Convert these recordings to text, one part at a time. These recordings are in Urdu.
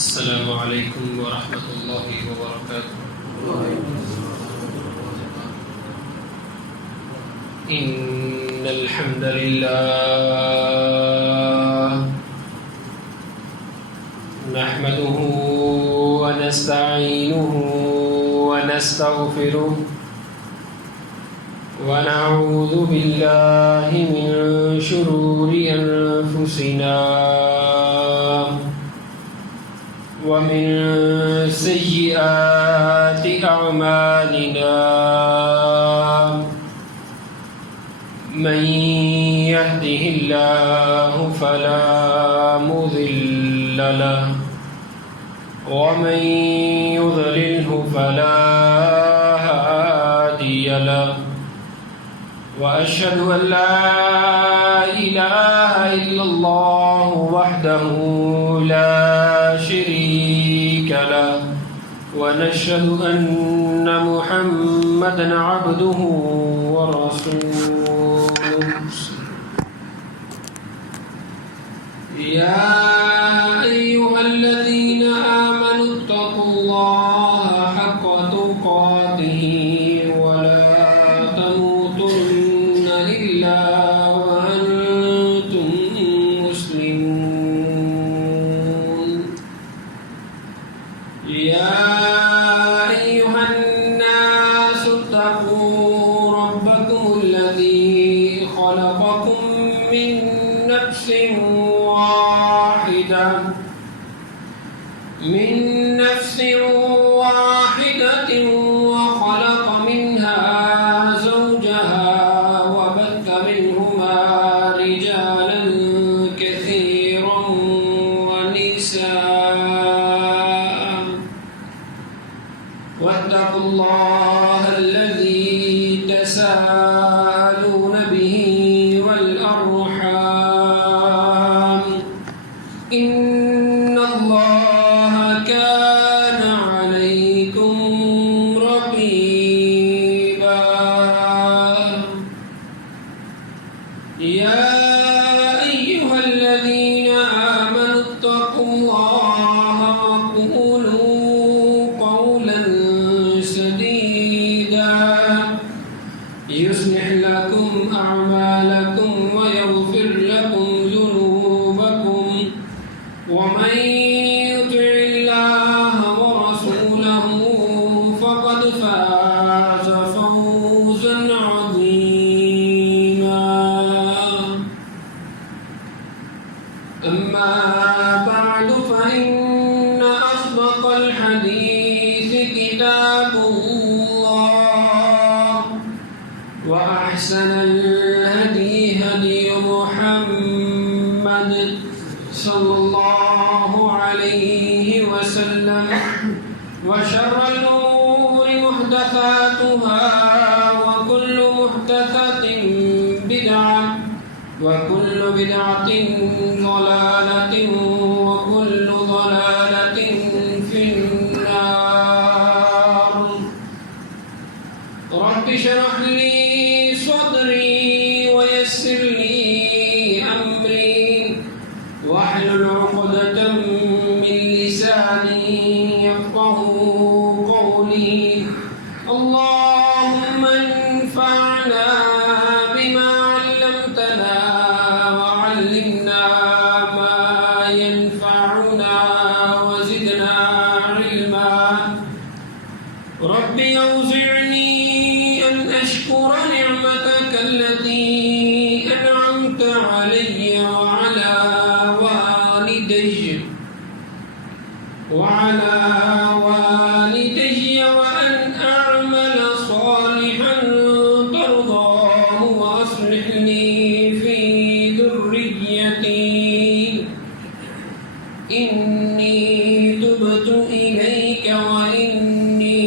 السلام عليكم ورحمة الله وبركاته. إن الحمد لله نحمده ونستعينه ونستغفره ونعوذ بالله من شرور أنفسنا ومن سيئات أعمالنا من يهده الله فلا مضل له ومن يضلله فلا هادي له وأشهد أن لا إله إلا الله وحده لا شريك له ونشهد أن محمدا عبده ورسوله. يا أيها الذين آمنوا اتقوا الله حق تقاته ولا تموتن إلا وأنتم مسلمون. يا أيها الناس اتقوا ربكم الذي خلقكم من نفس واحدة وخلق منها زوجها وبث منهما رجالا كثيرا ونساء واتقوا الله الذي تساءلون به والأرحام إن الله كان عليكم رقيبا. يا أيها الذين آمنوا اتقوا الله وقولوا قولا سديدا يصلح لكم أعمالكم ويغفر لكم ذنوبكم ومن يطع الله ورسوله فقد فاز فوزا عظيما. أما بعد فإن أصدق الحديث كتاب الله وأحسن الهدي هدي محمد صلى الله عليه وسلم وشر الأمور محدثاتها وكل محدثة بدعة وكل بدعة ضلالة وكل ضلالة في النار. رب اشرح لي صدري ويسر لي أمري واحلل عقدة من لساني يفقهوا قولي. اللهم انفعنا بما علمتنا وعلمنا ما ينفعنا وزدنا علما. رب أوزعني أن أشكر نعمتك التي أنعمت علي وعلى والدي وأن أعمل صالحا ترضاه وأصلح لي في ذريتي إني تبت إليك وإني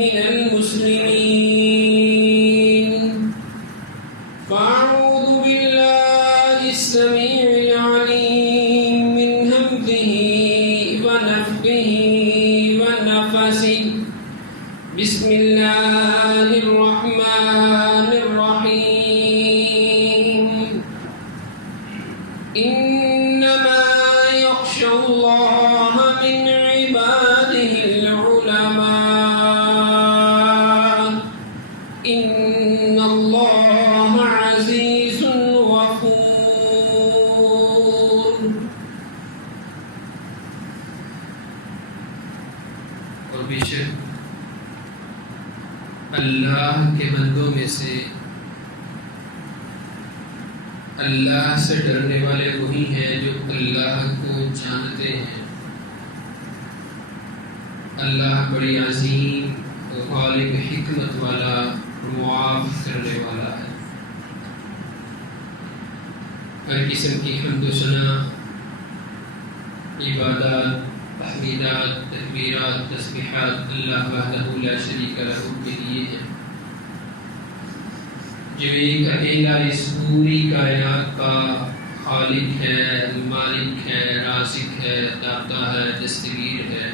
من المسلمين. فأعوذ بالله السميع العليم من همزه ونفخه ونفسه. بسم الله الرحمن الرحيم. إنما يخشى الله من اور بے شک اللہ کے بندوں میں سے اللہ سے ڈرنے والے وہی ہیں جو اللہ کو جانتے ہیں۔ اللہ بڑی عظیم غالب حکمت والا اور معاف کرنے والا ہے۔ ہر قسم کی حمد و ثنا، عبادات، تحمیدات، تکبیرات، تسبیحات اللہ وحدہ لا شریک لہ کے لیے ہیں، جو ایک اکیلا اس پوری کائنات کا خالق ہے، مالک ہے، رازق ہے، داتا ہے، دستگیر ہے۔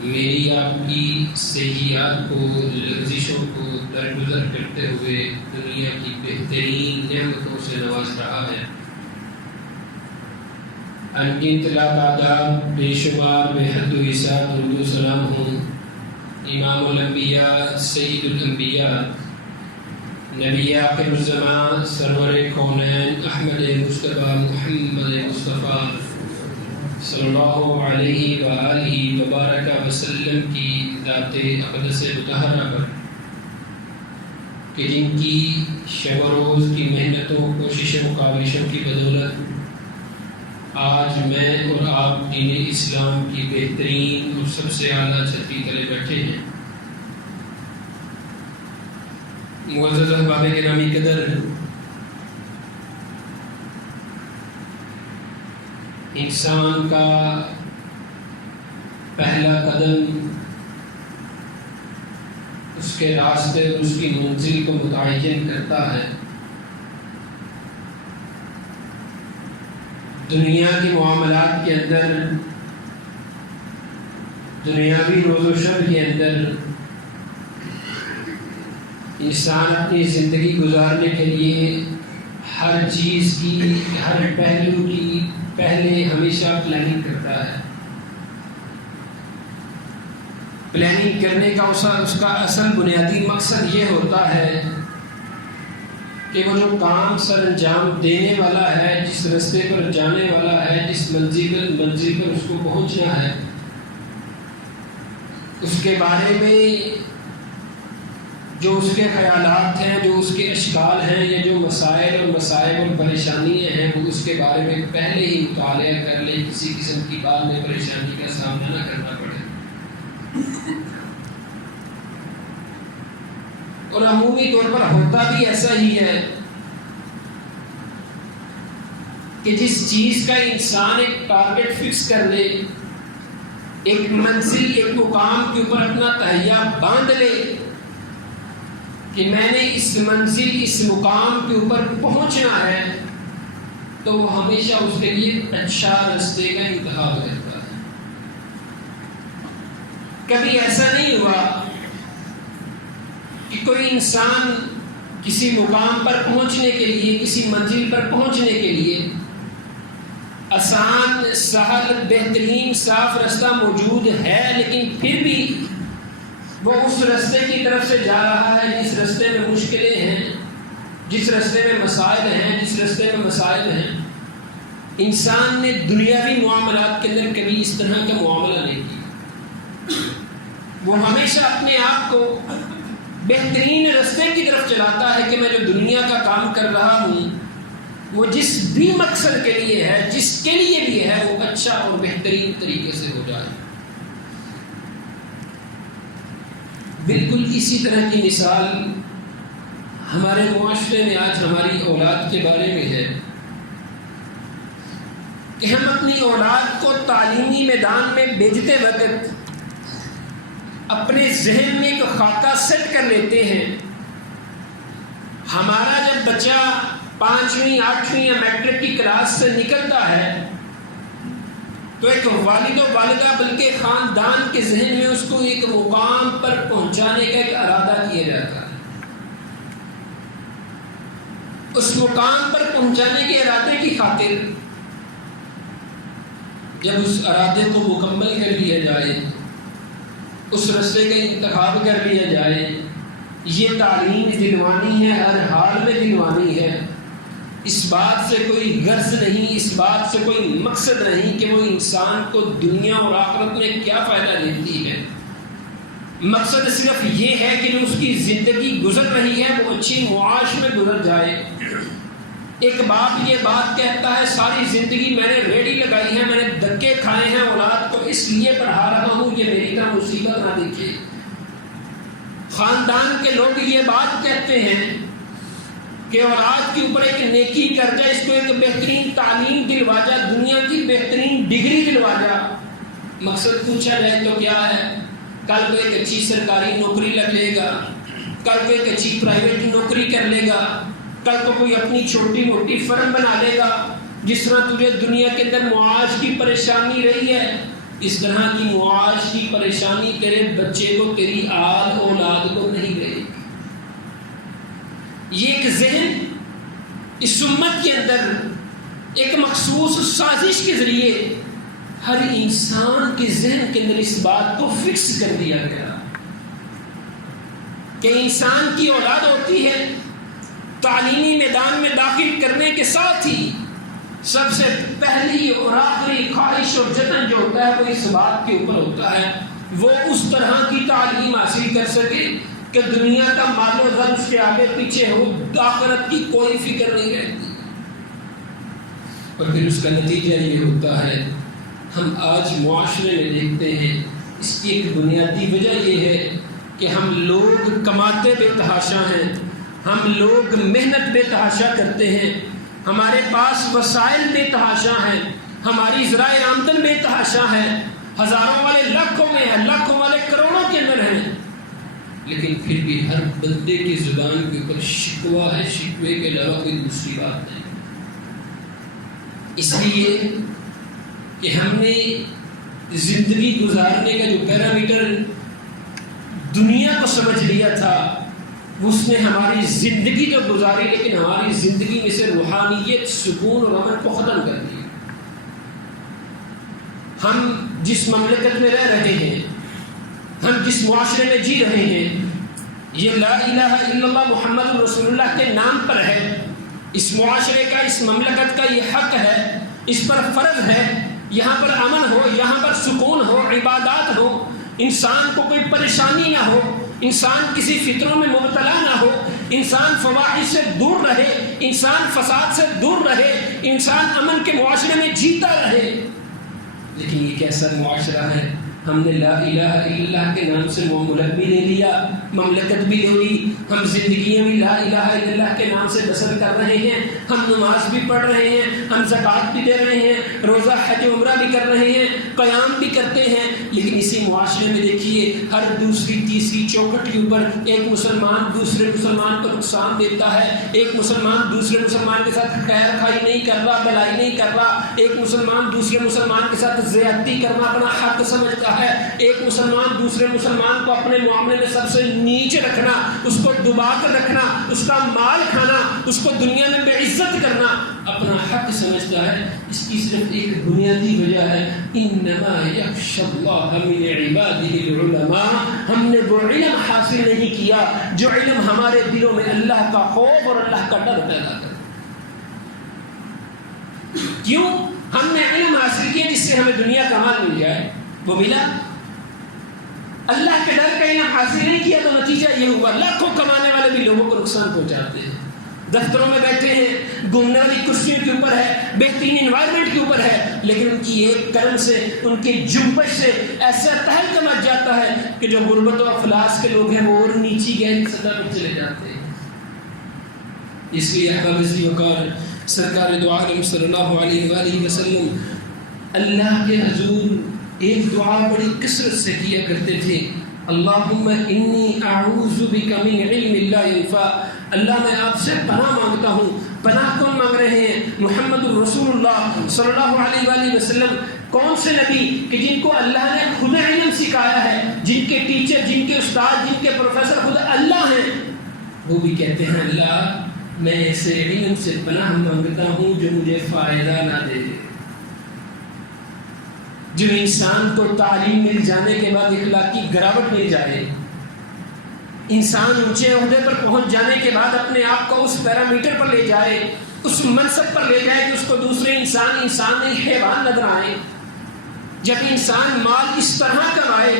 میری آپ کی سیاحت کو، لغزشوں کو درگزر کرتے ہوئے دنیا کی بہترین نعمتوں سے نواز رہا ہے۔ انگنت تعداد بے شمار بے حد و حساب درود و سلام ہوں امام الانبیاء، سید الانبیاء، نبی آخر الزمان، سرور کونین، احمد مصطفیٰ محمد مصطفیٰ صلی اللہ علیہ وآلہ وبارک وسلم کی ذات اقدس مطہرہ پر، کہ جن کی شب و روز کی محنتوں، کوششوں، کاوشوں کی بدولت آج میں اور آپ دین اسلام کی بہترین اور سب سے اعلیٰ چھتری تلے بیٹھے ہیں۔ معزز احباب گرامی قدر، انسان کا پہلا قدم اس کے راستے اور اس کی منزل کو متعین کرتا ہے۔ دنیا کے معاملات کے اندر، دنیاوی روز و شب کے اندر انسان اپنی زندگی گزارنے کے لیے ہر چیز کی، ہر پہلو کی پہلے ہمیشہ پلاننگ کرتا ہے۔ پلاننگ کرنے کا اس کا اصل بنیادی مقصد یہ ہوتا ہے کہ وہ جو کام سر انجام دینے والا ہے، جس راستے پر جانے والا ہے، جس منزل پر اس کو پہنچنا ہے، اس کے بارے میں جو اس کے خیالات ہیں، جو اس کے اشکال ہیں، یا جو مسائل اور مصائب اور پریشانیاں ہیں، وہ اس کے بارے میں پہلے ہی مطالعہ کر لے، کسی قسم کی بعد میں پریشانی کا سامنا نہ کرنا پڑے۔ اور عمومی طور پر ہوتا بھی ایسا ہی ہے کہ جس چیز کا انسان ایک ٹارگٹ فکس کر لے، ایک منزل، ایک مقام کے اوپر اپنا تہیہ باندھ لے کہ میں نے اس منزل، اس مقام کے اوپر پہنچنا ہے، تو وہ ہمیشہ اس کے لیے اچھا راستے کا انتخاب کرتا ہے۔ کبھی ایسا نہیں ہوا کہ کوئی انسان کسی مقام پر پہنچنے کے لیے، کسی منزل پر پہنچنے کے لیے آسان، سہل، بہترین، صاف راستہ موجود ہے، لیکن پھر بھی وہ اس راستے کی طرف سے جا رہا ہے جس راستے میں مشکلیں ہیں، جس راستے میں مسائل ہیں، جس راستے میں مسائل ہیں۔ انسان نے دنیاوی معاملات کے اندر کبھی اس طرح کا معاملہ نہیں کیا۔ وہ ہمیشہ اپنے آپ کو بہترین راستے کی طرف چلاتا ہے کہ میں جو دنیا کا کام کر رہا ہوں، وہ جس بھی مقصد کے لیے ہے، جس کے لیے بھی ہے، وہ اچھا اور بہترین طریقے سے ہو جائے۔ بالکل اسی طرح کی مثال ہمارے معاشرے میں آج ہماری اولاد کے بارے میں ہے کہ ہم اپنی اولاد کو تعلیمی میدان میں بھیجتے وقت اپنے ذہن میں ایک خاکہ سیٹ کر لیتے ہیں۔ ہمارا جب بچہ 5ویں، 8ویں یا میٹرک کی کلاس سے نکلتا ہے تو ایک والد و والدہ بلکہ خاندان کے ذہن میں اس کو ایک مقام پر پہنچانے کا ایک ارادہ کیا جاتا ہے۔ اس مقام پر پہنچانے کے ارادے کی خاطر جب اس ارادے کو مکمل کر لیا جائے، اس راستے کا انتخاب کر لیا جائے، یہ تعلیم دلوانی ہے، ہر حال میں دلوانی ہے، اس بات سے کوئی غرض نہیں، اس بات سے کوئی مقصد نہیں کہ وہ انسان کو دنیا اور آخرت میں کیا فائدہ دیتی ہے۔ مقصد صرف یہ ہے کہ جو اس کی زندگی گزر رہی ہے وہ اچھی معاش میں گزر جائے۔ ایک باپ یہ بات کہتا ہے ساری زندگی میں نے ریڑھی لگائی ہے، میں نے دھکے کھائے ہیں، اولاد کو اس لیے پڑھا رہا ہوں کہ میری طرح مصیبت نہ دیکھے۔ خاندان کے لوگ یہ بات کہتے ہیں کہ اولاد کے اوپر ایک نیکی کر جا، اس کو ایک بہترین تعلیم دلوا جا، دنیا کی بہترین ڈگری دلوا جا۔ مقصد پوچھا جائے تو کیا ہے؟ کل کو ایک اچھی سرکاری نوکری لگ لے گا، کل کو ایک اچھی پرائیویٹ نوکری کر لے گا، کل کو کوئی اپنی چھوٹی موٹی فرم بنا لے گا۔ جس طرح تجھے دنیا کے اندر معاش کی پریشانی رہی ہے، اس طرح کی معاش کی پریشانی تیرے بچے کو، تیری آل اولاد کو نہیں رہے گی۔ یہ ایک ذہن اس امت کے اندر ایک مخصوص سازش کے ذریعے ہر انسان کے ذہن کے اندر اس بات کو فکس کر دیا گیا کہ انسان کی اولاد ہوتی ہے، تعلیمی میدان میں داخل کرنے کے ساتھ ہی سب سے پہلی اور آخری خواہش اور جتن جو ہوتا ہے وہ اس بات کے اوپر ہوتا ہے وہ اس طرح کی تعلیم حاصل کر سکے کہ دنیا کا مال و زر اس کے آگے پیچھے ہو، آخرت کی کوئی فکر نہیں رہتی۔ اور پھر اس کا نتیجہ یہ ہوتا ہے، ہم آج معاشرے میں دیکھتے ہیں، اس کی ایک بنیادی وجہ یہ ہے کہ ہم لوگ کماتے بے تحاشا ہیں، ہم لوگ محنت بے تحاشا کرتے ہیں، ہمارے پاس وسائل بے تحاشا ہیں، ہماری ذرائع آمدن بے تحاشا ہے، ہزاروں والے لاکھوں میں ہیں، لاکھوں والے کروڑوں کے اندر ہیں، لیکن پھر بھی ہر بندے کی زبان کے اوپر شکوہ ہے، شکوے کے علاوہ کوئی دوسری بات نہیں۔ اس لیے کہ ہم نے زندگی گزارنے کا جو پیرامیٹر دنیا کو سمجھ لیا تھا اس نے ہماری زندگی تو گزاری، لیکن ہماری زندگی میں سے روحانیت، سکون اور امن کو ختم کر دیا۔ ہم جس مملکت میں رہ رہے ہیں، ہم جس معاشرے میں جی رہے ہیں، یہ لا الہ الا اللہ محمد رسول اللہ کے نام پر ہے۔ اس معاشرے کا، اس مملکت کا یہ حق ہے، اس پر فرض ہے، یہاں پر امن ہو، یہاں پر سکون ہو، عبادات ہو، انسان کو کوئی پریشانی نہ ہو، انسان کسی فطروں میں مبتلا نہ ہو، انسان فواحش سے دور رہے، انسان فساد سے دور رہے، انسان امن کے معاشرے میں جیتا رہے۔ لیکن یہ کیسا معاشرہ ہے؟ ہم نے لا الہ الا اللہ کے نام سے وہ ملک بھی لے لیا، مملکت بھی لے لی، ہم زندگیاں بھی لا الہ الا اللہ کے نام سے بسر کر رہے ہیں، ہم نماز بھی پڑھ رہے ہیں، ہم زکوٰۃ بھی دے رہے ہیں، روزہ حج عمرہ بھی کر رہے ہیں، قیام بھی کرتے ہیں، لیکن اسی معاشرے میں دیکھیے ہر دوسری تیسری چوکھٹ کے اوپر ایک مسلمان دوسرے مسلمان کو نقصان دیتا ہے، ایک مسلمان دوسرے مسلمان کے ساتھ خیر خائی نہیں کر رہا، بھلائی نہیں کر رہا، ایک مسلمان دوسرے مسلمان کے ساتھ زیادتی کرنا اپنا حق سمجھتا ہے، ایک مسلمان دوسرے مسلمان کو اپنے معاملے میں سب سے نیچے رکھنا، اس کو دبا کر رکھنا، اس کا مال کھانا، اس کو دنیا میں بے عزت کرنا اپنا حق سمجھتا ہے۔ اس کی صرف ایک بنیادی وجہ ہے، انما یخشی اللہ من عباده العلماء۔ ہم نے وہ علم حاصل نہیں کیا جو علم ہمارے دلوں میں اللہ کا خوف اور اللہ کا ڈر پیدا کرے۔ کیوں؟ ہم نے علم حاصل کیا جس سے ہمیں دنیا کا مال مل جائے، وہ ملا۔ اللہ کے ڈر کا علم حاصل نہیں کیا تو نتیجہ یہ ہوا لاکھوں کمانے والے بھی لوگوں کو نقصان پہنچاتے ہیں، دفتروں میں بیٹھے ہیں، گھومنے والی کرسیوں کے اوپر ہے، بہترین انوائرمنٹ کے اوپر ہے، لیکن ان کی ایک قدم سے، ان کی جنبش سے ایسا تہلکہ مچ جاتا ہے کہ جو غربت و افلاس کے لوگ ہیں وہ اور نیچی گہری سطح پر چلے جاتے ہیں۔ اس لیے احباب عزیز وقار سرکار دو عالم صلی اللہ علیہ وآلہ وسلم اللہ کے حضور ایک دعا بڑی کثرت سے کیا کرتے تھے، اللہم انی اعوذ بک من علم لا ینفع۔ اللہ میں آپ سے پناہ مانگتا ہوں۔ پناہ کون مانگ رہے ہیں؟ محمد الرسول اللہ صلی اللہ علیہ وآلہ وسلم۔ کون سے نبی کہ جن کو اللہ نے خود علم سکھایا ہے، جن کے ٹیچر، جن کے استاد، جن کے پروفیسر خود اللہ ہیں، وہ بھی کہتے ہیں اللہ میں ایسے علم سے پناہ مانگتا ہوں جو مجھے فائدہ نہ دے، جو انسان کو تعلیم مل جانے کے بعد اخلاقی گراوٹ مل جائے، انسان اونچے عہدے پر پہنچ جانے کے بعد اپنے آپ کو اس پیرامیٹر پر لے جائے اس منصب پر لے جائے کہ اس کو دوسرے انسان نہیں حیوان نظر آئے. جب انسان مال اس طرح کمائے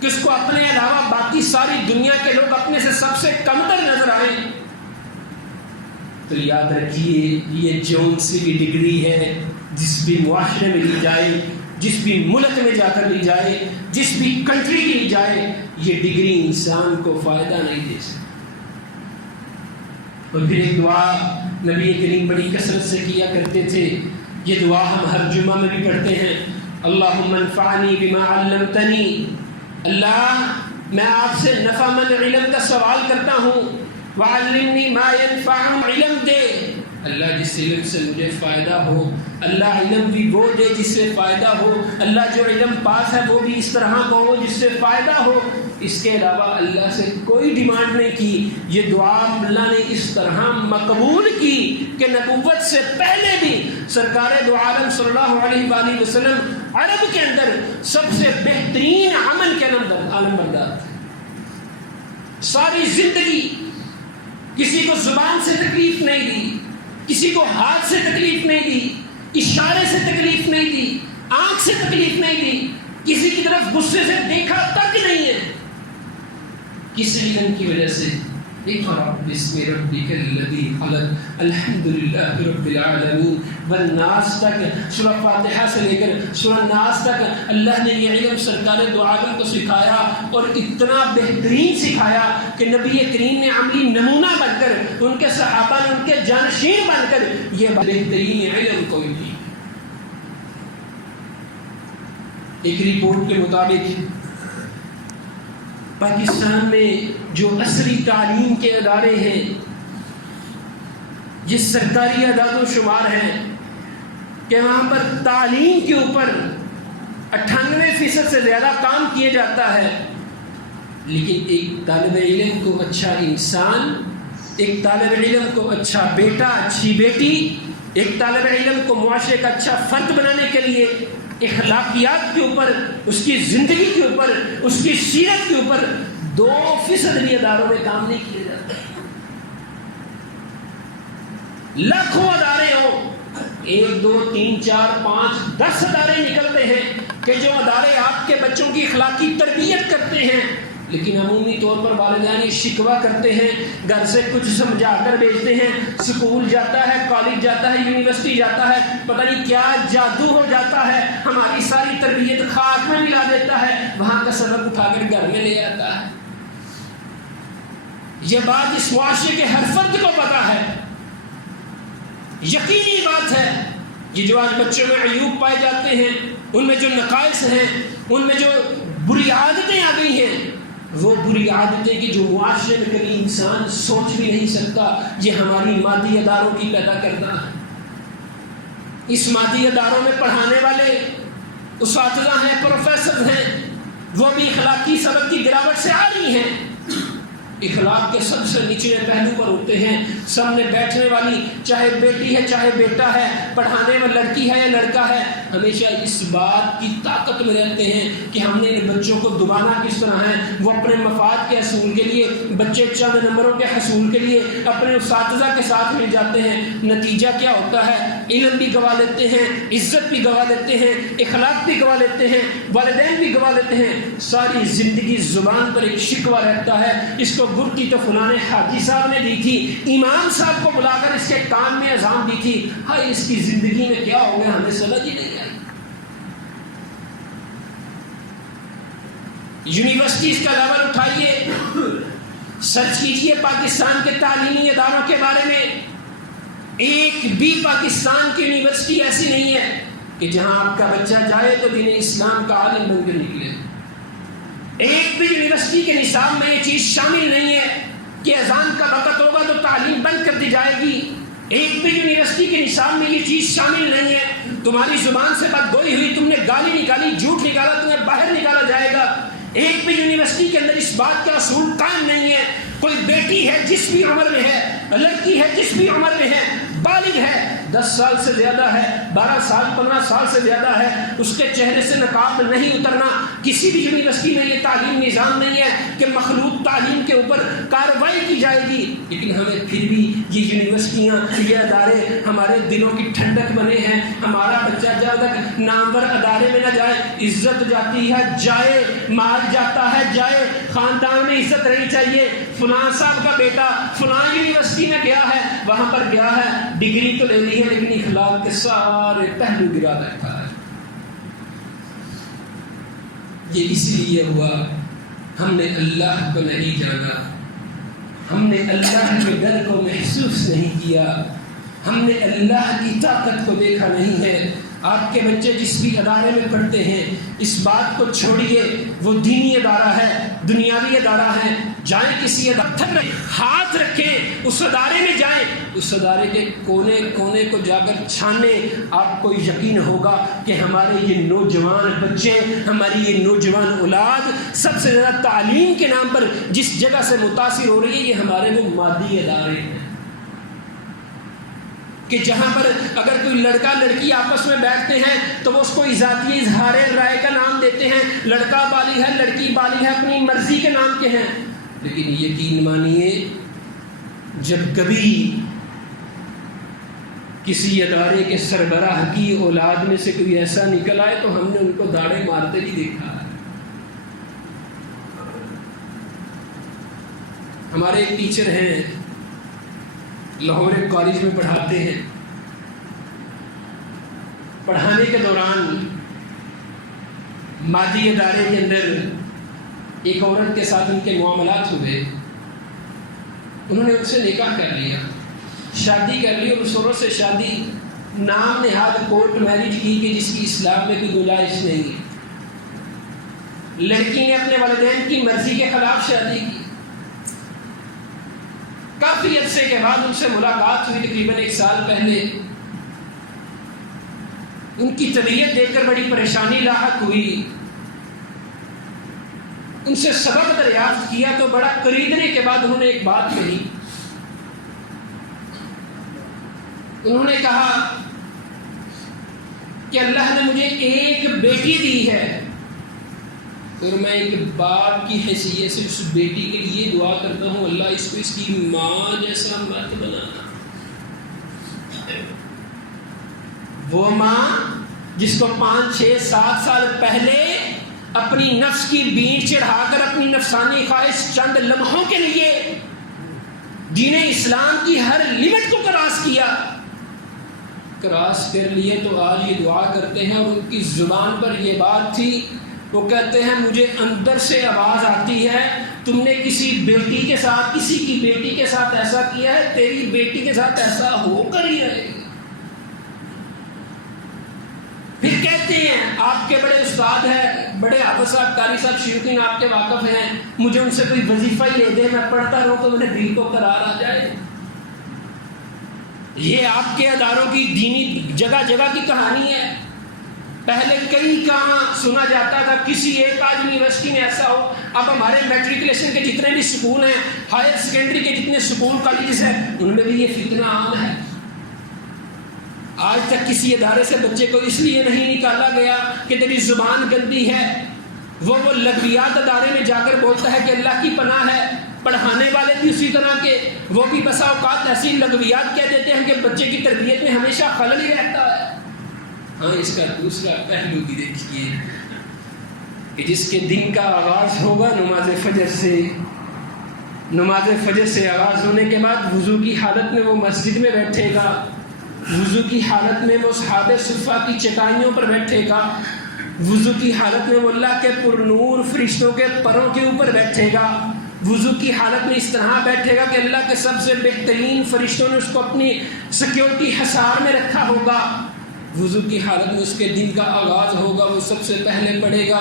کہ اس کو اپنے علاوہ باقی ساری دنیا کے لوگ اپنے سے سب سے کمتر نظر آئیں، تو یاد رکھیے یہ جون سی کی ڈگری ہے جس بھی معاشرے میں لی جائے، جس بھی ملک میں جا کر لی جائے، جس بھی کنٹری لی جائے، یہ ڈگری انسان کو فائدہ نہیں دے سکتی. اور پھر ایک دعا نبی کریم بڑی کثرت سے کیا کرتے تھے، یہ دعا ہم ہر جمعہ میں بھی پڑھتے ہیں، اللہم انفعنی بما علمتنی. اللہ میں آپ سے نفع مند علم کا سوال کرتا ہوں، وعلمنی ما ينفع، علم دے اللہ جس علم سے مجھے فائدہ ہو. اللہ علم بھی وہ دے جس سے فائدہ ہو. اللہ جو علم پاس ہے وہ بھی اس طرح کا ہو جس سے فائدہ ہو. اس کے علاوہ اللہ سے کوئی ڈیمانڈ نہیں کی. یہ دعا اللہ نے اس طرح مقبول کی کہ نبوت سے پہلے بھی سرکار دو عالم صلی اللہ علیہ وآلہ وسلم عرب کے اندر سب سے بہترین عمل کے اندر عالم بردار تھے. ساری زندگی کسی کو زبان سے تکلیف نہیں دی، کسی کو ہاتھ سے تکلیف نہیں دی، اشارے سے تکلیف نہیں دی، آنکھ سے تکلیف نہیں دی، کسی کی طرف غصے سے دیکھا تک نہیں ہے. کس علم کی وجہ سے؟ اقرأ باسم ربک الذی خلق الحمدللہ رب العالمین والناس تک، سورہ فاتحہ سے لے کر سورہ ناس تک اللہ نے یہ علم سرکار دو عالم کو سکھایا، اور اتنا بہترین سکھایا کہ نبی کریم نے عملی نمونہ بن کر، ان کے صحابہ نے ان کے جانشین بن کر یہ بہترین علم کو دی. ایک رپورٹ کے مطابق پاکستان میں جو عصری تعلیم کے ادارے ہیں، جس سرکاری اعداد و شمار ہیں کہ وہاں پر تعلیم کے اوپر 98% سے زیادہ کام کیا جاتا ہے، لیکن ایک طالب علم کو اچھا انسان، ایک طالب علم کو اچھا بیٹا، اچھی بیٹی، ایک طالب علم کو معاشرے کا اچھا فرد بنانے کے لیے اخلاقیات کے اوپر، اس کی زندگی کے اوپر، اس کی سیرت کے اوپر 2% بھی اداروں میں کام نہیں کیا جاتا. لاکھوں ادارے ہوں، 1 2 3 4 5 10 ادارے نکلتے ہیں کہ جو ادارے آپ کے بچوں کی اخلاقی تربیت کرتے ہیں، لیکن عمومی طور پر والدین شکوہ کرتے ہیں، گھر سے کچھ سمجھا کر بھیجتے ہیں، اسکول جاتا ہے، کالج جاتا ہے، یونیورسٹی جاتا ہے، پتہ نہیں کیا جادو ہو جاتا ہے، ہماری ساری تربیت خاک میں ملا دیتا ہے، وہاں کا سبق اٹھا کر گھر میں لے آتا ہے. یہ بات اس معاشرے کے ہر فرد کو پتا ہے، یقینی بات ہے. یہ جو آج بچوں میں عیوب پائے جاتے ہیں، ان میں جو نقائص ہیں، ان میں جو بری عادتیں آ گئی ہیں، وہ بری عادتیں کہ جو معاشرے میں کبھی انسان سوچ بھی نہیں سکتا، یہ ہماری مادی اداروں کی پیدا کرنا ہے. اس مادی اداروں میں پڑھانے والے اساتذہ ہیں، پروفیسر ہیں، وہ بھی اخلاقی سبق کی گراوٹ سے آ رہی ہیں. اخلاق کے سب سے نچلے پہلو پر ہوتے ہیں. سامنے بیٹھنے والی چاہے بیٹی ہے چاہے بیٹا ہے، پڑھانے میں لڑکی ہے یا لڑکا ہے، ہمیشہ اس بات کی طاقت میں رہتے ہیں کہ ہم نے ان بچوں کو دبانا کس طرح ہے. وہ اپنے مفاد کے حصول کے لیے، بچے چند نمبروں کے حصول کے لیے اپنے اساتذہ کے ساتھ مل جاتے ہیں. نتیجہ کیا ہوتا ہے؟ علم بھی گوا لیتے ہیں، عزت بھی گوا لیتے ہیں، اخلاق بھی گوا لیتے ہیں، والدین بھی گوا لیتے ہیں. ساری زندگی زبان پر ایک شکوہ رہتا ہے، اس کو گرتی تو فلاں حاجی صاحب نے دی تھی، امام صاحب کو بلا کر اس کے کان میں اذان دی تھی. ہائے اس کی زندگی میں کیا ہو گیا، ہمیں سمجھ ہی نہیں آئی. یونیورسٹیز کا لیول اٹھائیے، سرچ کیجیے پاکستان کے تعلیمی اداروں کے بارے میں. ایک بھی پاکستان کی یونیورسٹی ایسی نہیں ہے کہ جہاں آپ کا بچہ جائے تو دین اسلام کا عالم بن کر نکلے. ایک بھی یونیورسٹی کے نصاب میں یہ چیز شامل نہیں ہے کہ اذان کا وقت ہوگا تو تعلیم بند کر دی جائے گی. ایک بھی یونیورسٹی کے نصاب میں یہ چیز شامل نہیں ہے تمہاری زبان سے بات گوئی ہوئی، تم نے گالی نکالی، جھوٹ نکالا، تمہیں باہر نکالا جائے گا. ایک بھی یونیورسٹی کے اندر اس بات کا اصول قائم نہیں ہے کوئی بیٹی ہے جس بھی عمر میں ہے، لڑکی ہے جس بھی عمر میں ہے، بالغ ہے، 10 سال سے زیادہ ہے، 12 سال 15 سال سے زیادہ ہے، اس کے چہرے سے نقاب نہیں اترنا۔ کسی بھی یونیورسٹی میں یہ تعلیم نظام نہیں ہے کہ مخلوط تعلیم کے اوپر کارروائی کی جائے گی، لیکن ہمیں پھر بھی یہ یونیورسٹیاں، یہ ادارے ہمارے دلوں کی ٹھنڈک بنے ہیں۔ ہمارا بچہ جب تک نامور ادارے میں نہ جائے، عزت جاتی ہے جائے، مال جاتا ہے جائے، خاندان میں عزت رہنی چاہیے۔ فلاں صاحب کا بیٹا فلاں یونیورسٹی میں گیا ہے، وہاں پر گیا ہے، ڈگری تو لے لی ہے لیکن اخلاق کے سارے پہلو گرا بیٹھا ہے۔ یہ اس لیے ہوا ہم نے اللہ کو نہیں جانا، ہم نے اللہ کے ڈر کو محسوس نہیں کیا، ہم نے اللہ کی طاقت کو دیکھا نہیں ہے۔ آپ کے بچے جس بھی ادارے میں پڑھتے ہیں، اس بات کو چھوڑیے وہ دینی ادارہ ہے، دنیاوی ادارہ ہے، جائیں کسی ادارے میں ہاتھ رکھیں، اس ادارے میں جائیں، اس ادارے کے کونے کونے کو جا کر چھانیں، آپ کو یقین ہوگا کہ ہمارے یہ نوجوان بچے، ہماری یہ نوجوان اولاد سب سے زیادہ تعلیم کے نام پر جس جگہ سے متاثر ہو رہی ہے، یہ ہمارے وہ مادی ادارے ہیں، کہ جہاں پر اگر کوئی لڑکا لڑکی آپس میں بیٹھتے ہیں تو وہ اس کو ذاتی اظہار رائے کا نام دیتے ہیں، لڑکا بالی ہے لڑکی بالی ہے، اپنی مرضی کے نام کے ہیں۔ لیکن یقین مانیے جب کبھی کسی ادارے کے سربراہ کی اولاد میں سے کوئی ایسا نکل آئے تو ہم نے ان کو داڑے مارتے بھی دیکھا ہے۔ ہمارے ایک ٹیچر ہیں، لاہور ایک کالج میں پڑھاتے ہیں، پڑھانے کے دوران مادی ادارے کے اندر ایک عورت کے ساتھ ان کے معاملات ہوئے، انہوں نے ان سے نکاح کر لیا، شادی کر لی، اور اس عورت سے شادی نام نہاد کورٹ میرج کی کہ جس کی اسلام میں کوئی گنجائش نہیں ہے۔ لڑکی نے اپنے والدین کی مرضی کے خلاف شادی کی۔ کافی عرصے کے بعد ان سے ملاقات ہوئی، تقریباً 1 سال پہلے۔ ان کی طبیعت دیکھ کر بڑی پریشانی لاحق ہوئی، ان سے سبق دریافت کیا تو بڑا خریدنے کے بعد انہوں نے ایک بات کہی، انہوں نے کہا کہ اللہ نے مجھے ایک بیٹی دی ہے اور میں ایک باپ کی حیثیت سے اس بیٹی کے لیے دعا کرتا ہوں، اللہ اس کو اس کی ماں جیسا مت بنانا۔ وہ ماں جس کو 5 6 7 سال پہلے اپنی نفس کی بینٹ چڑھا کر اپنی نفسانی خواہش چند لمحوں کے لیے دین اسلام کی ہر لمٹ کو کراس کر لیے، تو آج یہ دعا کرتے ہیں اور ان کی زبان پر یہ بات تھی، وہ کہتے ہیں مجھے اندر سے آواز آتی ہے تم نے کسی بیٹی کے ساتھ، کسی کی بیٹی کے ساتھ ایسا کیا ہے، تیری بیٹی کے ساتھ ایسا ہو کر ہی رہے گا۔ پھر کہتے ہیں آپ کے بڑے استاد ہیں، بڑے حافظ صاحب، قاری صاحب، شیوخین آپ کے واقف ہیں، مجھے ان سے کوئی وظیفہ ہی لے دے، میں پڑھتا رہوں تو میرے دل کو قرار آ جائے۔ یہ آپ کے اداروں کی دینی جگہ جگہ کی کہانی ہے۔ پہلے کئی کہاں سنا جاتا تھا، کسی ایک آج یونیورسٹی میں ایسا ہو۔ اب ہمارے میٹریکولیشن کے جتنے بھی سکول ہیں، ہائر سیکنڈری کے جتنے سکول کالجز ہیں، ان میں بھی یہ فتنہ عام ہے۔ آج تک کسی ادارے سے بچے کو اس لیے نہیں نکالا گیا کہ تیری زبان گندی ہے۔ وہ لغویات ادارے میں جا کر بولتا ہے کہ اللہ کی پناہ ہے، پڑھانے والے بھی اسی طرح کے، وہ بھی بسا اوقات ایسی لغویات کہہ دیتے ہیں کہ بچے کی تربیت میں ہمیشہ خلل ہی رہتا ہے۔ ہاں، اس کا دوسرا پہلو بھی دیکھیے کہ جس کے دن کا آغاز ہوگا نماز فجر سے، نماز فجر سے آغاز ہونے کے بعد وضو کی حالت میں وہ مسجد میں بیٹھے گا، وضو کی حالت میں وہ اصحاب صفہ کی چٹائیوں پر بیٹھے گا، وضو کی حالت میں وہ اللہ کے پرنور فرشتوں کے پروں کے اوپر بیٹھے گا، وضو کی حالت میں اس طرح بیٹھے گا کہ اللہ کے سب سے بہترین فرشتوں نے اس کو اپنی سیکیورٹی حصار میں رکھا ہوگا۔ وضو کی حالت میں اس کے دن کا آغاز ہوگا، وہ سب سے پہلے پڑھے گا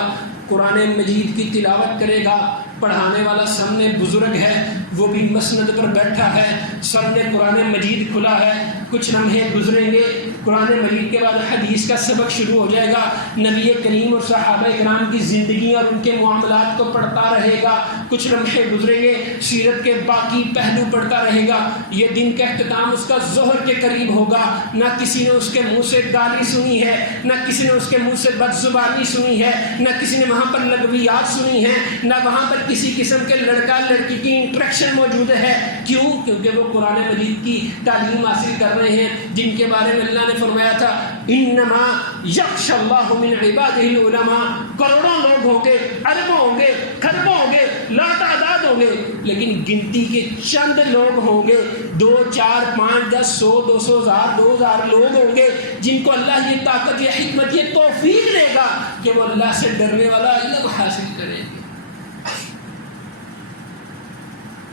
قرآن مجید کی تلاوت کرے گا، پڑھانے والا سامنے بزرگ ہے، وہ بھی مسند پر بیٹھا ہے، سامنے قرآن مجید کھلا ہے، کچھ لمحے گزریں گے، قرآن مجید کے بعد حدیث کا سبق شروع ہو جائے گا، نبی کریم اور صحابہ کرام کی زندگی اور ان کے معاملات کو پڑھتا رہے گا، کچھ لمحے گزریں گے، سیرت کے باقی پہلو پڑھتا رہے گا۔ یہ دن کا اختتام اس کا ظہر کے قریب ہوگا، نہ کسی نے اس کے منہ سے گالی سنی ہے، نہ کسی نے اس کے منہ سے بد زبانی سنی ہے، نہ کسی نے وہاں پر لغویات سنی ہیں، نہ وہاں پر کسی قسم کے لڑکا لڑکی کی انٹریکشن موجود ہے۔ کیوں؟ کیونکہ وہ قرآن مجید کی تعلیم حاصل کر رہے ہیں، جن کے بارے میں اللہ نے فرمایا تھا انما یخشی اللہ من عبادہ العلماء۔ کروڑوں لوگ ہوں گے، اربوں ہوں گے، کھربوں ہوں گے، لا تعداد ہوں گے، لیکن گنتی کے چند لوگ ہوں گے، 2 4 5 10 100 200 1000 2000 لوگ ہوں گے جن کو اللہ یہ طاقت، یہ حکمت، یہ توفیق دے گا کہ وہ اللہ سے ڈرنے والا علم حاصل کریں گے۔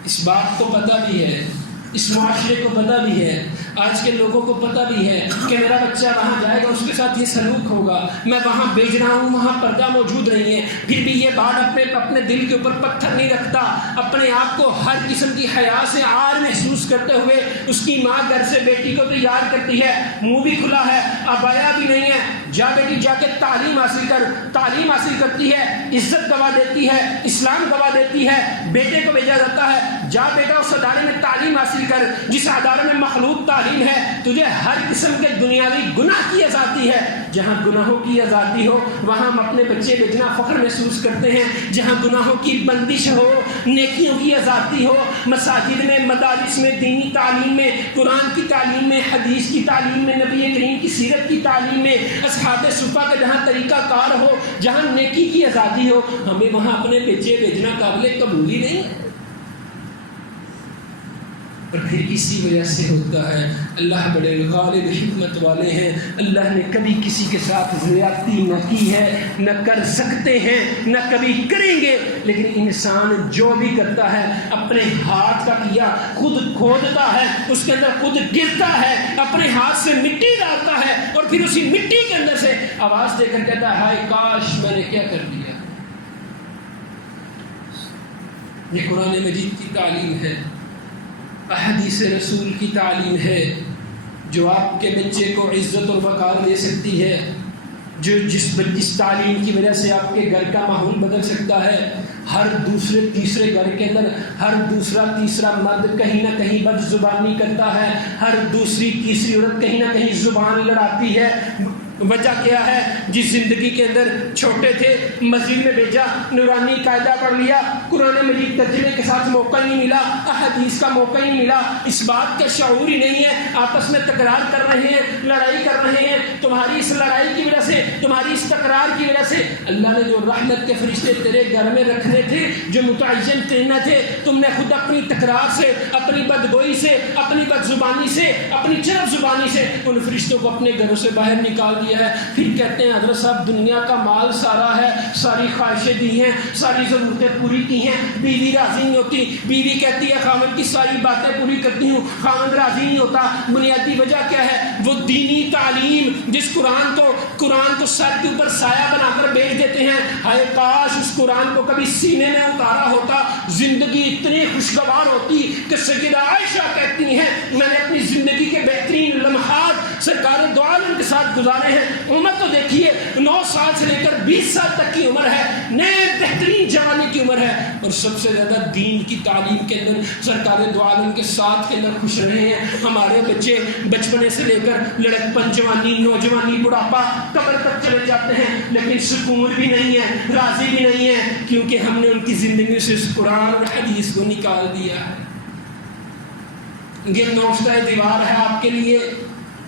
اس بات کو پتہ بھی ہے، اس معاشرے کو پتہ بھی ہے، آج کے لوگوں کو پتہ بھی ہے کہ میرا بچہ وہاں جائے گا، اس کے ساتھ یہ سلوک ہوگا، میں وہاں بھیج رہا ہوں، وہاں پردہ موجود نہیں ہے، پھر بھی یہ بات اپنے دل کے اوپر پتھر نہیں رکھتا، اپنے آپ کو ہر قسم کی حیا سے عار محسوس کرتے ہوئے اس کی ماں گھر سے بیٹی کو تیار کرتی ہے، منہ بھی کھلا ہے، عبایا بھی نہیں ہے، جا بیٹی جا کے تعلیم حاصل کر، تعلیم حاصل کرتی ہے، عزت گوا دیتی ہے، اسلام گوا دیتی ہے، بیٹے کو بھیجا جاتا ہے، جا بیٹا اس ادارے میں تعلیم حاصل کر جس ادارے میں مخلوق تعلیم ہے، تجھے ہر قسم کے دنیاوی گناہ کی آزادی ہے۔ جہاں گناہوں کی آزادی ہو وہاں ہم اپنے بچے بھیجنا فخر محسوس کرتے ہیں، جہاں گناہوں کی بندش ہو، نیکیوں کی آزادی ہو، مساجد میں، مدارس میں، دینی تعلیم میں، قرآن کی تعلیم میں، حدیث کی تعلیم میں، نبی کریم کی سیرت کی تعلیم میں، اصحاب صفا کا جہاں طریقہ کار ہو، جہاں نیکی کی آزادی ہو، ہمیں وہاں اپنے بچے بھیجنا قابل قبول ہی نہیں ہے۔ اور پھر اسی وجہ سے ہوتا ہے، اللہ بڑے غالب حکمت والے ہیں، اللہ نے کبھی کسی کے ساتھ زیادتی نہ کی ہے، نہ کر سکتے ہیں، نہ کبھی کریں گے، لیکن انسان جو بھی کرتا ہے اپنے ہاتھ کا کیا، خود کھودتا ہے، اس کے اندر خود گرتا ہے، اپنے ہاتھ سے مٹی ڈالتا ہے، اور پھر اسی مٹی کے اندر سے آواز دے کر کہتا ہے ہائے کاش میں نے کیا کر دیا۔ یہ قرآن مجید کی تعلیم ہے، احادیث رسول کی تعلیم ہے، جو آپ کے بچے کو عزت اور وقار دے سکتی ہے، جو جس تعلیم کی وجہ سے آپ کے گھر کا ماحول بدل سکتا ہے۔ ہر دوسرے تیسرے گھر کے اندر ہر دوسرا تیسرا مرد کہیں نہ کہیں بد زبانی کرتا ہے، ہر دوسری تیسری عورت کہیں نہ کہیں زبان لڑاتی ہے۔ وجہ کیا ہے؟ جس زندگی کے اندر چھوٹے تھے، مسجد میں بھیجا، نورانی قاعدہ پڑھ لیا، قرآن مجید ترجمے کے ساتھ موقع نہیں ملا، احادیث کا موقع ہی ملا، اس بات کا شعور ہی نہیں ہے، آپس میں تکرار کر رہے ہیں، لڑائی کر رہے ہیں۔ تمہاری اس لڑائی کی وجہ سے، تمہاری اس تکرار کی وجہ سے اللہ نے جو رحمت کے فرشتے تیرے گھر میں رکھنے تھے، جو متعین کرنا تھے، تم نے خود اپنی تکرار سے، اپنی بدگوئی سے، اپنی بد زبانی سے، اپنی چرب زبانی سے ان فرشتوں کو اپنے گھروں سے باہر نکال دیا ہے۔ پھر کہتے ہیں حضرت صاحب دنیا کا مال سارا ہے، ساری خواہشیں دی ہیں، ساری ضرورتیں پوری کی ہیں، بیوی راضی نہیں ہوتی، بیوی کہتی ہے خاوند کی ساری باتیں پوری کرتی ہوں، خاوند راضی نہیں ہوتا۔ بنیادی وجہ کیا ہے؟ وہ دینی تعلیم جس قرآن کو سر کے اوپر سایہ بنا کر بیچ دیتے ہیں۔ ہائے کاش اس قرآن کو کبھی سینے میں اتارا ہوتا، زندگی اتنی خوشگوار ہوتی کہ سیدہ عائشہ کہتی ہیں میں نے اپنی زندگی کے بہترین لمحات سرکار دو عالم کے ساتھ گزارے ہیں۔ عمر تو دیکھیے 9 سال سے لے کر 20 سال تک کی عمر ہے، نئے بہترین جوانی کی عمر ہے، اور سب سے زیادہ دین کی تعلیم کے اندر سرکار دو عالم کے ساتھ کے اندر خوش رہے ہیں۔ ہمارے بچے بچپنے سے لے کر لڑکپن، جوانی، نوجوانی، بڑھاپا، قبر تک چلے جاتے ہیں، لیکن سکون بھی نہیں ہے، راضی بھی نہیں ہے، کیونکہ ہم نے ان کی زندگی سے اس قرآن اور حدیث کو نکال دیا ہے۔ یہ نوشتہ دیوار ہے آپ کے لیے،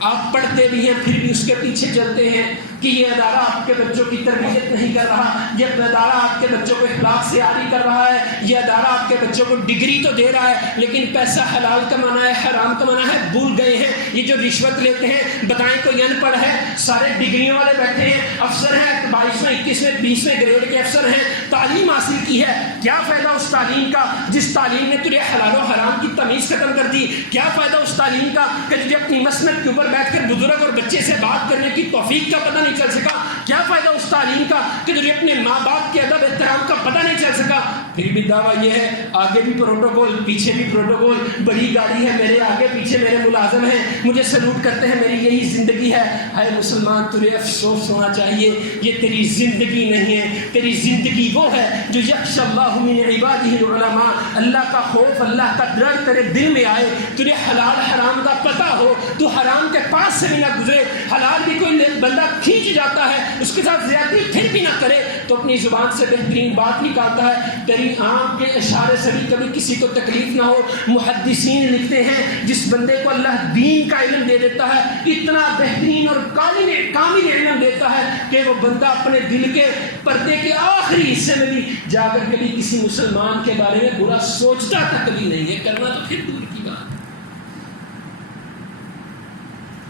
آپ پڑھتے بھی ہیں پھر بھی اس کے پیچھے چلتے ہیں کہ یہ ادارہ آپ کے بچوں کی تربیت نہیں کر رہا، یہ ادارہ آپ کے بچوں کو اخلاق سے عاری کر رہا ہے، یہ ادارہ آپ کے بچوں کو ڈگری تو دے رہا ہے لیکن پیسہ حلال کمانا ہے حرام کمانا ہے بھول گئے ہیں۔ یہ جو رشوت لیتے ہیں، بتائیں کوئی ان پڑھ ہے، سارے ڈگریوں والے بیٹھے ہیں، افسر ہیں، 22ویں 21ویں 20ویں گریڈ کے افسر ہیں، تعلیم حاصل کی ہے، کیا فائدہ اس تعلیم کا جس تعلیم نے تجھے حلال و حرام کی تمیز ختم کر دی؟ کیا فائدہ اس تعلیم کا کہ تجھے اپنی مسند کے اوپر بیٹھ کر بزرگ اور بچے سے بات کرنے کی توفیق کا پتہ نہیں چل سکا؟ کیا فائدہ اس تعلیم کا کہ تجھے اپنے ماں باپ کے ادب احترام کا پتہ نہیں چل سکا؟ پھر بھی دعویٰ یہ ہے آگے بھی پروٹوکول پیچھے بھی پروٹوکول، بڑی گاڑی ہے میرے آگے پیچھے میرے ملازم ہیں مجھے سلوٹ کرتے ہیں، میری یہی زندگی ہے۔ اے مسلمان تجھے افسوس ہونا چاہیے، یہ تیری زندگی نہیں ہے، تیری زندگی وہ ہے جو یخشی اللہ من عبادہ العلماء، اللہ کا خوف اللہ کا ڈر تیرے دل میں آئے، تجھے حلال حرام کا پتہ ہو، تو حرام کے پاس سے بھی نہ گزرے، حلال بھی کوئی بندہ کھینچ جاتا ہے اس کے ساتھ زیادتی پھر بھی نہ کرے تو اپنی زبان سے بہترین بات نکالتا ہے، تیری آنکھ کے اشارے سے بھی کبھی کسی کو تکلیف نہ ہو۔ محدثین لکھتے ہیں جس بندے کو اللہ دین کا علم دے دیتا ہے، اتنا بہترین اور کامل علم دیتا ہے کہ وہ بندہ اپنے دل کے پردے کے آخری حصے میں بھی جا کر کبھی کسی مسلمان کے بارے میں برا سوچتا تک بھی نہیں ہے، کرنا تو پھر دور کی بات۔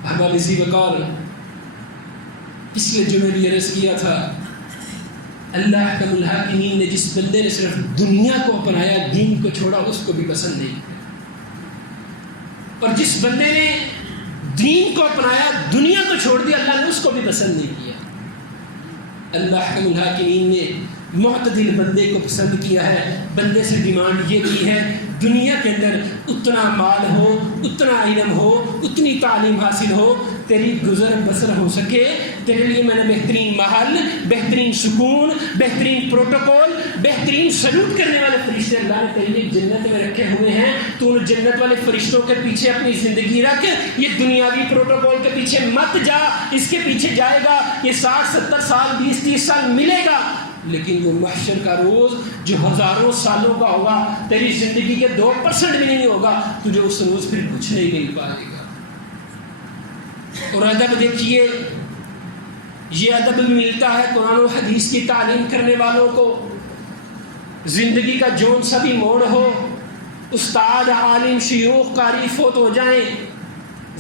بہرحال اسی وقار پچھلے جمعے بھی عرض کیا تھا، اللہ کا الحاکمین نے جس بندے نے صرف دنیا کو اپنایا دین کو چھوڑا اس کو بھی پسند نہیں کیا، اور جس بندے نے دین کو اپنایا دنیا کو چھوڑ دیا اللہ نے اس کو بھی پسند نہیں کیا۔ اللہ کا الحاکمین نے معتدل بندے کو پسند کیا ہے، بندے سے ڈیمانڈ یہ کی ہے دنیا کے اندر اتنا مال ہو، اتنا علم ہو، اتنی تعلیم حاصل ہو، تیری گزر بسر ہو سکے، تیرے لیے میں نے بہترین محل، بہترین سکون، بہترین پروٹوکول، بہترین سلوٹ کرنے والے فرشتے اللہ نے تیرے لیے جنت میں رکھے ہوئے ہیں، تو ان جنت والے فرشتوں کے پیچھے اپنی زندگی رکھ، یہ دنیاوی پروٹوکول کے پیچھے مت جا، اس کے پیچھے جائے گا یہ 60-70 سال 20-30 سال ملے گا، لیکن وہ محشر کا روز جو ہزاروں سالوں کا ہوگا تیری زندگی کے 2% بھی نہیں ہوگا، تجھے اس روز پھر کچھ نہیں مل پائے گا۔ اور ادب دیکھیے، یہ ادب ملتا ہے قرآن و حدیث کی تعلیم کرنے والوں کو۔ زندگی کا جون سا بھی موڑ ہو، استاد عالم شیوخ قاری فوت ہو جائیں،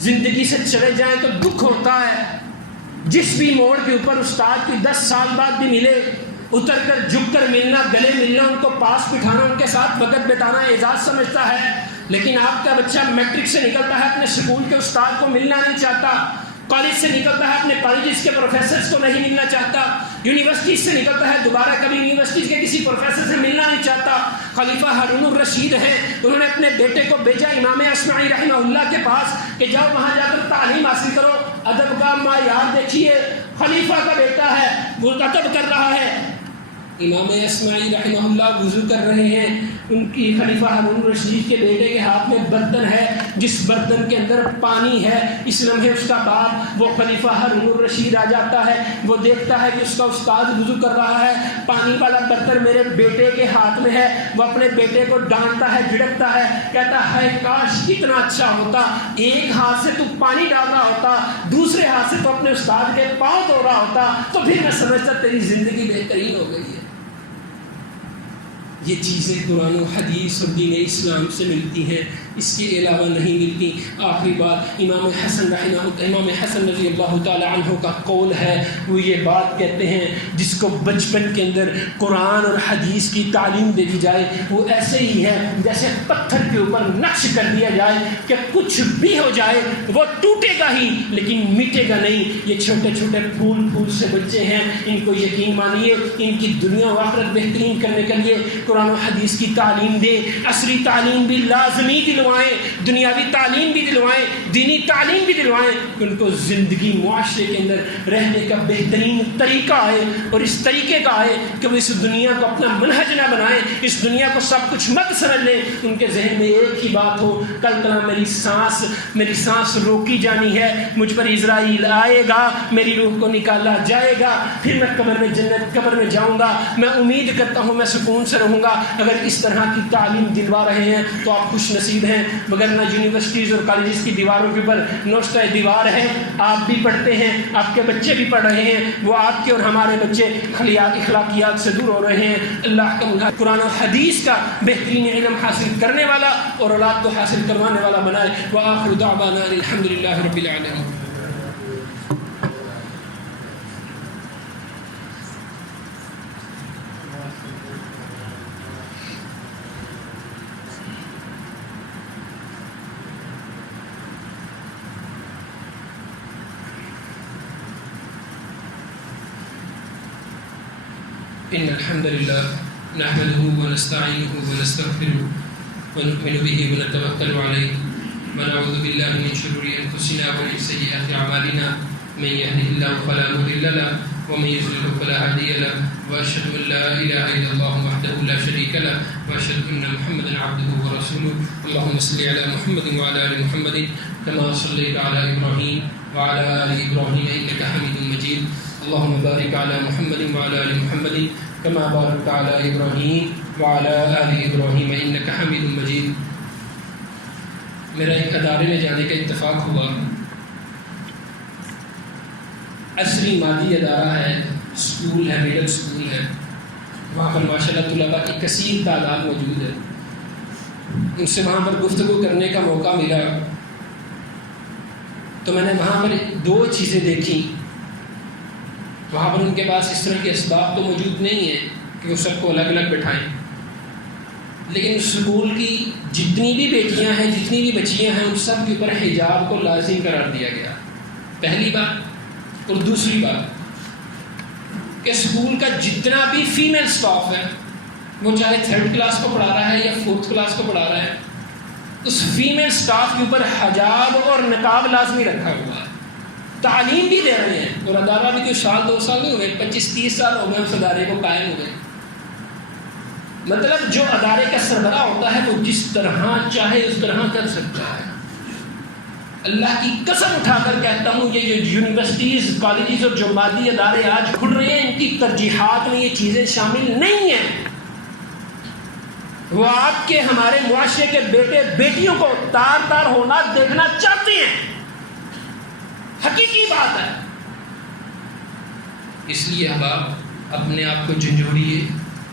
زندگی سے چلے جائیں تو دکھ ہوتا ہے۔ جس بھی موڑ کے اوپر استاد کی 10 سال بعد بھی ملے، اتر کر جھک کر ملنا، گلے ملنا، ان کو پاس بٹھانا، ان کے ساتھ وقت بتانا اعزاز سمجھتا ہے۔ لیکن آپ کا بچہ میٹرک سے نکلتا ہے اپنے اسکول کے استاد کو ملنا نہیں چاہتا، کالج سے نکلتا ہے اپنے کالجز کے پروفیسرز کو نہیں ملنا چاہتا، یونیورسٹی سے نکلتا ہے دوبارہ کبھی یونیورسٹی کے کسی پروفیسر سے ملنا نہیں چاہتا۔ خلیفہ ہارون الرشید ہیں، انہوں نے اپنے بیٹے کو بھیجا امام اصمعی رحمہ اللہ کے پاس کہ جاؤ وہاں جا کر تعلیم حاصل کرو۔ ادب کا معیار دیکھیے، خلیفہ کا بیٹا ہے وہ ادب کر رہا ہے، امام اصمعی رحمہ اللہ وضو کر رہے ہیں، ان کی خلیفہ ہارون الرشید کے بیٹے کے ہاتھ میں برتن ہے، جس برتن کے اندر پانی ہے، اس لمحے اس کا باپ وہ خلیفہ ہارون الرشید آ جاتا ہے، وہ دیکھتا ہے کہ اس کا استاد وضو کر رہا ہے، پانی والا برتن میرے بیٹے کے ہاتھ میں ہے، وہ اپنے بیٹے کو ڈانٹتا ہے، جھڑکتا ہے، کہتا ہے کاش کتنا اچھا ہوتا، ایک ہاتھ سے تو پانی ڈال رہا ہوتا، دوسرے ہاتھ سے تو اپنے استاد کے پاؤں دھو رہا ہوتا، تو پھر میں سمجھتا تیری زندگی بہترین ہو گئی ہے۔ یہ چیزیں قرآن و حدیث اور دین اسلام سے ملتی ہیں، اس کے علاوہ نہیں ملتی۔ آخری بات امام حسن رضی اللہ تعالی عنہ کا قول ہے، وہ یہ بات کہتے ہیں جس کو بچپن کے اندر قرآن اور حدیث کی تعلیم دے دی جائے وہ ایسے ہی ہے جیسے پتھر کے اوپر نقش کر دیا جائے کہ کچھ بھی ہو جائے وہ ٹوٹے گا ہی لیکن مٹے گا نہیں۔ یہ چھوٹے چھوٹے پھول سے بچے ہیں، ان کو یقین مانیے ان کی دنیا و آخرت بہترین کرنے کے لیے قرآن و حدیث کی تعلیم دے، عصری تعلیم بھی لازمی دلوائیں، دنیاوی تعلیم بھی دلوائیں، دینی تعلیم بھی دلوائیں کہ ان کو زندگی معاشرے کے اندر رہنے کا بہترین طریقہ آئے، اور اس طریقے کا آئے کہ وہ اس دنیا کو اپنا منہج نہ بنائیں، اس دنیا کو سب کچھ مت سمجھ لیں، ان کے ذہن میں ایک ہی بات ہو کل کل میری سانس روکی جانی ہے، مجھ پر اسرائیل آئے گا، میری روح کو نکالا جائے گا، پھر میں قبر میں جاؤں گا، میں امید کرتا ہوں میں سکون سے رہوں گا۔ اگر اس طرح کی تعلیم دلوا رہے ہیں تو آپ خوش نصیب ہیں، وگرنہ یونیورسٹیز اور کالجز کی دیواروں کے اوپر نوشتہ دیوار ہے، آپ بھی پڑھتے ہیں، آپ کے بچے بھی پڑھ رہے ہیں، وہ آپ کے اور ہمارے بچے اخلاقیات سے دور ہو رہے ہیں۔ اللہ کا قرآن و حدیث کا بہترین علم حاصل کرنے والا اور اولاد کو حاصل کروانے والا بنائے۔ وآخر دعوانا الحمدللہ رب العالمین۔ إن الحمد لله نحمده ونستعينه ونستغفره ونؤمن به ونتوكل عليه ونعوذ بالله من شرور أنفسنا ومن سيئات أعمالنا من يهده الله فلا مضل له ومن يضلل فلا هادي له وأشهد أن لا إله إلا الله وحده لا شريك له وأشهد أن محمدا عبده ورسوله اللهم صل على محمد وعلى آل محمد كما صليت على إبراهيم وعلى آل إبراهيم إنك حميد مجيد اللهم بارك على محمد وعلى آل محمد كما باركت على إبراهيم وعلى آل إبراهيم إنك حميد مجيد. میرا ایک ادارے میں جانے کا اتفاق ہوا. عصری مادی ادارہ ہے، اسکول ہے، مڈل اسکول ہے. وہاں پر ماشاء اللہ طلباء کی کثیر تعداد موجود ہے. ان سے وہاں پر گفتگو کرنے کا موقع ملا تو میں نے وہاں پر دو چیزیں دیکھی. وہاں پر ان کے پاس اس طرح کے اسباب تو موجود نہیں ہیں کہ وہ سب کو الگ الگ بٹھائیں، لیکن اسکول کی جتنی بھی بیٹیاں ہیں، جتنی بھی بچیاں ہیں، ان سب کے اوپر حجاب کو لازم قرار دیا گیا. پہلی بات. اور دوسری بات کہ اسکول کا جتنا بھی فیمیل اسٹاف ہے، وہ چاہے 3rd کلاس کو پڑھا رہا ہے یا 4th کلاس کو پڑھا رہا ہے، اس فیمیل اسٹاف کے اوپر حجاب اور نقاب لازمی رکھا ہوا ہے. تعلیم بھی دے رہے ہیں اور ادارہ بھی کوئی 1-2 سال نہیں ہوئے، 25-30 سال ہو گئے اس ادارے کو قائم ہو گئے. مطلب جو ادارے کا سربراہ ہوتا ہے وہ جس طرح چاہے اس طرح کر سکتا ہے. اللہ کی قسم اٹھا کر کہتا ہوں یہ جو یونیورسٹیز، کالجز اور جو مادی ادارے آج کھل رہے ہیں، ان کی ترجیحات میں یہ چیزیں شامل نہیں ہیں. وہ آپ کے ہمارے معاشرے کے بیٹے بیٹیوں کو تار تار ہونا دیکھنا چاہتے ہیں. حقیقی بات ہے. اس لیے اب آپ اپنے آپ کو جھنجھوڑیے،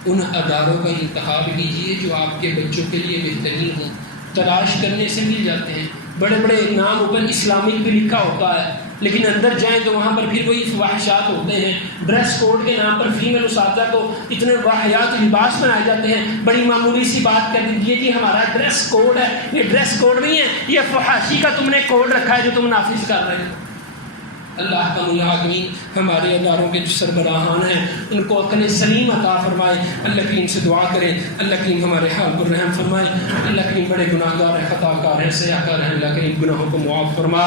ان اداروں کا انتخاب کیجیے جو آپ کے بچوں کے لیے بہترین ہوں. تلاش کرنے سے مل جاتے ہیں. بڑے بڑے نام اوپر اسلامک بھی لکھا ہوتا ہے، لیکن اندر جائیں تو وہاں پر پھر وہی فواہشات ہوتے ہیں. ڈریس کوڈ کے نام پر فیمیل اساتذہ کو اتنے واحیات لباس بنائے جاتے ہیں. بڑی معمولی سی بات کر دیجیے کہ ہمارا ڈریس کوڈ ہے. یہ ڈریس کوڈ نہیں ہے، یہ فحاشی کا تم نے کوڈ رکھا ہے جو تم نافذ کر رہے ہو. اللہ کا ملاقین ہمارے اداروں کے جو سربراہان ہیں ان کو عقل سلیم عطا فرمائے. اللہ کریم سے دعا کریں اللہ کریم ہمارے حال پر رحم فرمائے. اللہ کریم بڑے گناہ گار ہیں، خطا کار ہیں، سیاہ کار ہیں. اللہ کریم گناہوں کو معاف فرما.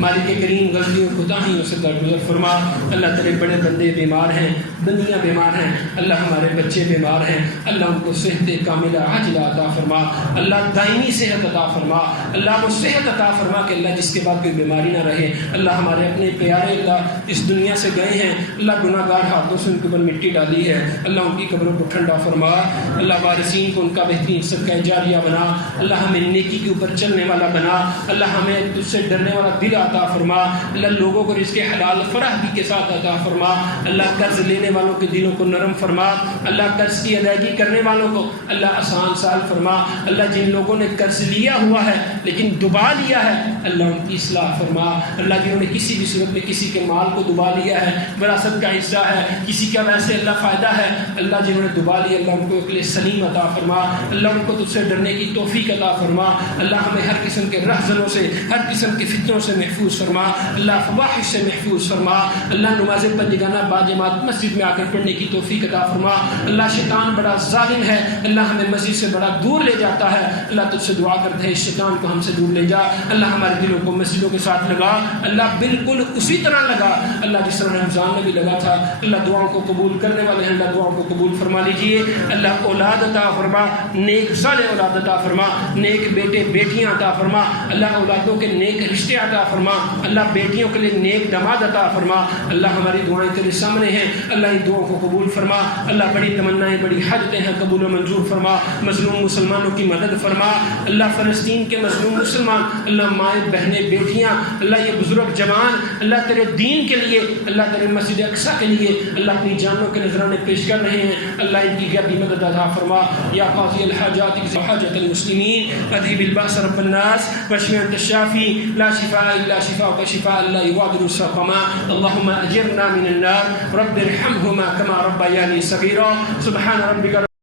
مالک کریم غلطیوں کوتاہیوں سے درگزر فرما. اللہ تیرے بڑے بندے بیمار ہیں، بندیاں بیمار ہیں. اللہ ہمارے بچے بیمار ہیں. اللہ ان کو صحت کاملہ عاجلہ عطا فرما. اللہ دائمی صحت عطا فرما. اللہ وہ صحت عطا فرما کہ اللہ جس کے بعد کوئی بیماری نہ رہے. اللہ ہمارے اپنے پیارے اللہ اس دنیا سے گئے ہیں، اللہ گناہ گار ہاتھوں سے ان کے اوپر مٹی ڈالی ہے. اللہ ان کی قبروں کو ٹھنڈا فرما. اللہ وارثین کو ان کا بہترین صدقہ جاریہ بنا. اللہ ہمیں نیکی کے اوپر چلنے والا بنا. اللہ ہمیں تجھ سے ڈرنے والا دل عطا فرما. اللہ لوگوں کو رزق حلال فراہمی کے ساتھ عطا فرما. اللہ قرض لینے والوں کے دلوں کو نرم فرما. اللہ قرض کی ادائیگی کرنے والوں کو اللہ آسان سال فرما. اللہ جن لوگوں نے قرض لیا ہوا ہے لیکن دبا لیا ہے، اللہ ان کی اصلاح فرما. اللہ جنہوں نے کسی بھی صورت میں کسی کے مال کو دبا لیا ہے، وراثت کا حصہ ہے، کسی کا ویسے اللہ فائدہ ہے، اللہ جنہوں نے دبا لیا اللہ ان کو عقل سلیم عطا فرما. اللہ ان کو تجھ سے ڈرنے کی توفیق عطا فرما. اللہ ہمیں ہر قسم کے رہزنوں سے، ہر قسم کے فتنوں سے محفوظ فرما. اللہ فواحش سے محفوظ فرما. اللہ نماز پنجگانہ باجماعت مسجد میں آ کر پڑھنے کی توفیق عطا فرما. اللہ شیطان بڑا ظالم ہے، اللہ ہمیں مسجد سے بڑا دور لے جاتا ہے. اللہ تجھ سے دعا کرتے ہیں اس شیطان کو ہم سے دور لے جا. اللہ ہمارے دلوں کو مسجدوں کے ساتھ لگا. اللہ بالکل اسی طرح لگا اللہ جس طرح رمضان میں بھی لگا تھا. اللہ دعاؤں کو قبول کرنے والے ہیں، اللہ دعاؤں کو قبول فرما لیجیے. اللہ اولاد عطا فرما، نیک صالح اولاد عطا فرما، نیک بیٹے بیٹیاں عطا فرما. اللہ اولادوں کے نیک رشتے عطا فرما. اللہ بیٹیوں کے لیے نیک داماد عطا فرما. اللہ ہماری دعائیں تیرے سامنے ہیں، اللہ ان دعاؤں کو قبول فرما. اللہ بڑی تمنائیں، بڑی حاجتیں ہیں، قبول و منظور فرما. مظلوم مسلمانوں کی مدد فرما. اللہ فلسطین کے مظلوم مسلمان، اللہ مائیں بہنیں بیٹیاں، اللہ یہ بزرگ جوان، اللہ تیرے دین کے لیے، اللہ تیرے مسجد اقصی کے لیے اللہ اپنی جانوں کے نذرانے پیش کر رہے ہیں. اللہ ان کی غیبی مدد عطا فرما. یا قاضی الحاجات حاجت المسلمین اذهب الباس رب الناس واشف انت الشافي لا شفاء الا شفاءك شفاء لا يغادر سقما. اللهم اجرنا من النار رب ارحمهما كما ربياني صغيرا. سبحان ربك